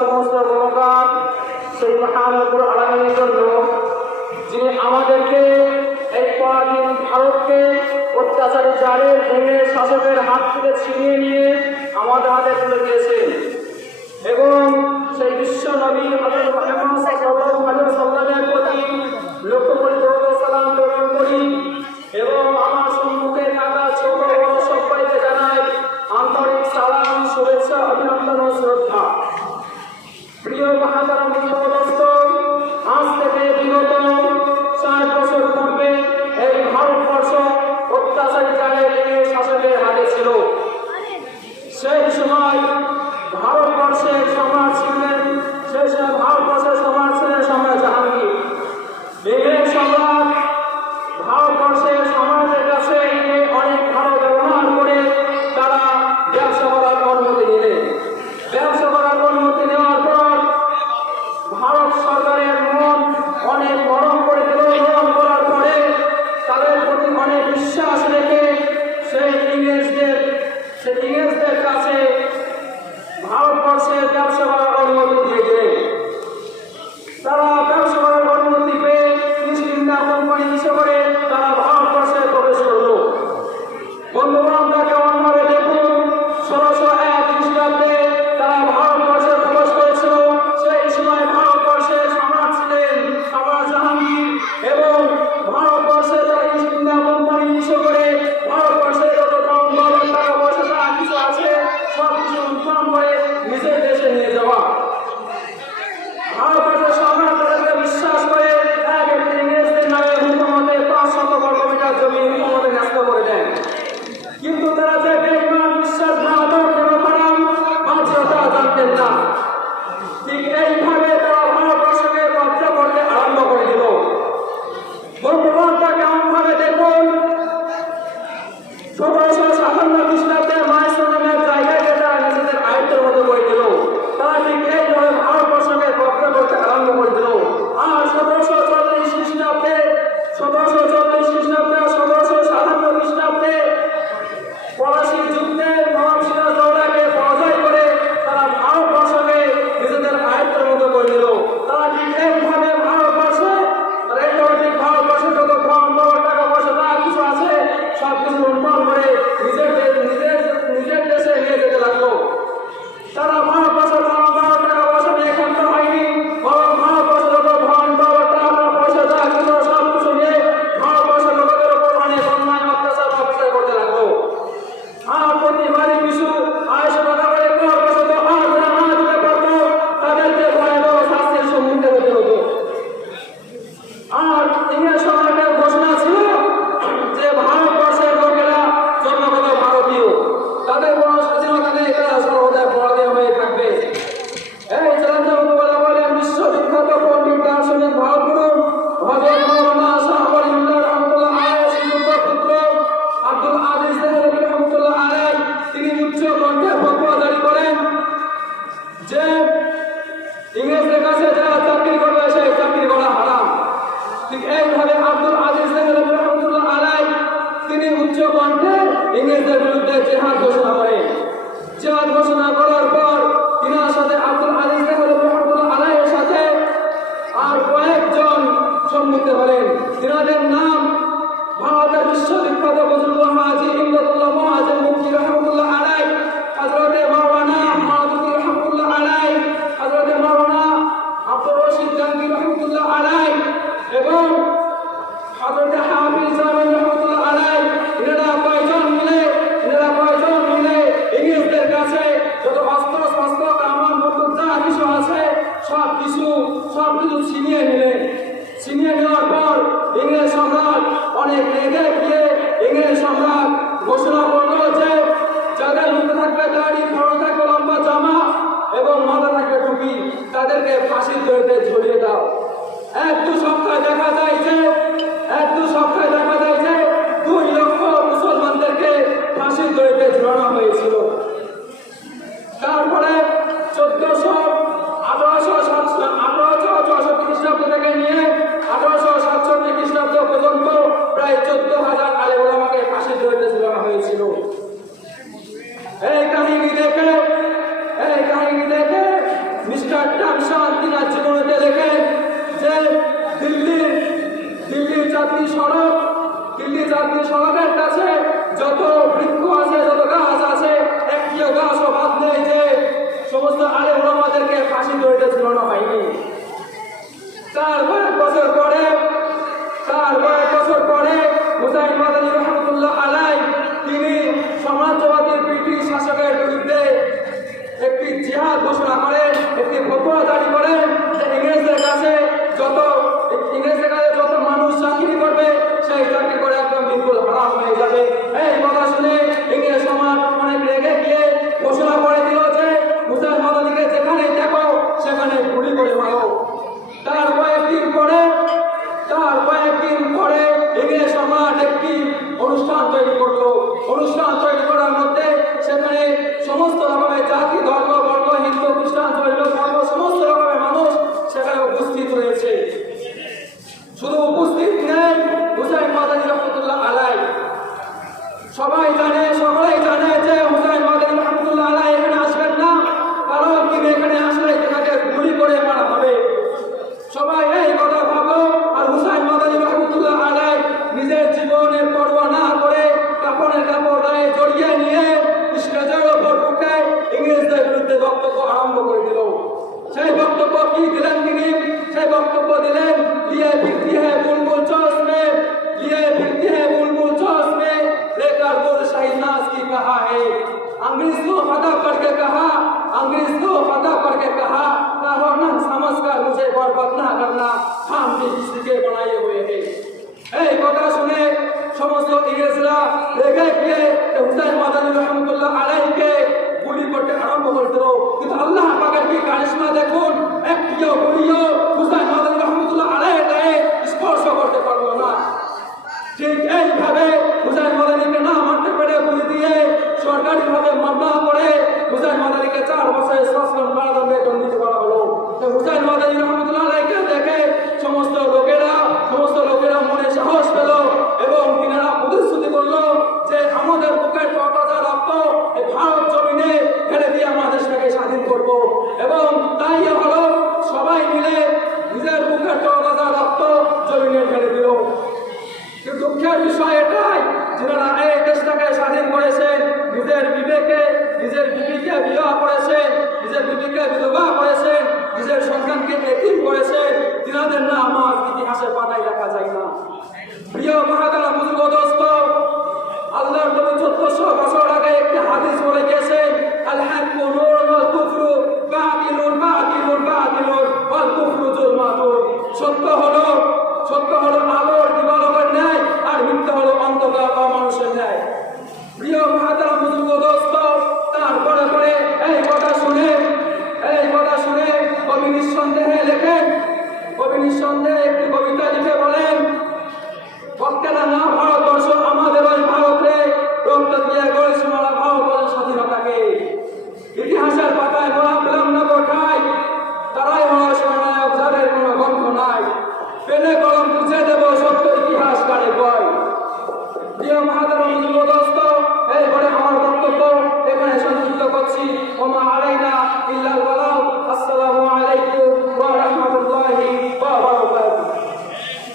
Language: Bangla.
সমস্ত গুণগান সেই মহানগর আলামীর জন্য ঘোষণা করে একটি ফতোয়া জারি করে যে ইংরেজদের কাছে যত अंग्रेज को फदा करके कहा, ना होना समझ कर मुझे बर्बाद ना करना। हम भी इसी के बनाए हुए हैं। এই কথা শুনে সমস্ত ইংরেজরা রেগে গিয়ে হুসাইন মাদানী রহমতুল্লাহ আলাইকে গুলি করতে আরম্ভ করেছিল কিন্তু আল্লাহ পাকের কি কারিশমা দেখুন একটিও গুলিও হুসাইন মাদানী রহমতুল্লাহ আলাইয়ের গায়ে স্পর্শ করতে পারল না ঠিক এইভাবে বিবিকে বিবাহ করেছেন নিজের বিবিকে বিধবা করেছেন নিজের সন্তানকে এতিম করেছেন তিনাদের নাম আমার ইতিহাসে পাতায় রাখা যায় না। প্রিয় মহাকালা বুজুর্গ দোস্ত, আল্লাহর নবী চোদ্দশো বছর আগে একটি হাদিস বলে গেছেন স্নেহে লেখেন কবি নিঃসন্দেহে একটি কবিতা লিখে বলেন ভক্তেরা না ভারতবর্ষ, আমাদের ওই ভারতে রক্ত দিয়ে গড়ে সোনারা ভারতবর্ষের স্বাধীনতাকে। ইতিহাসের পাতায় মোরা পেলাম না কোঠায় তারাই হয় সোনায় যাদের কোনো গন্ধ নাই। পেলে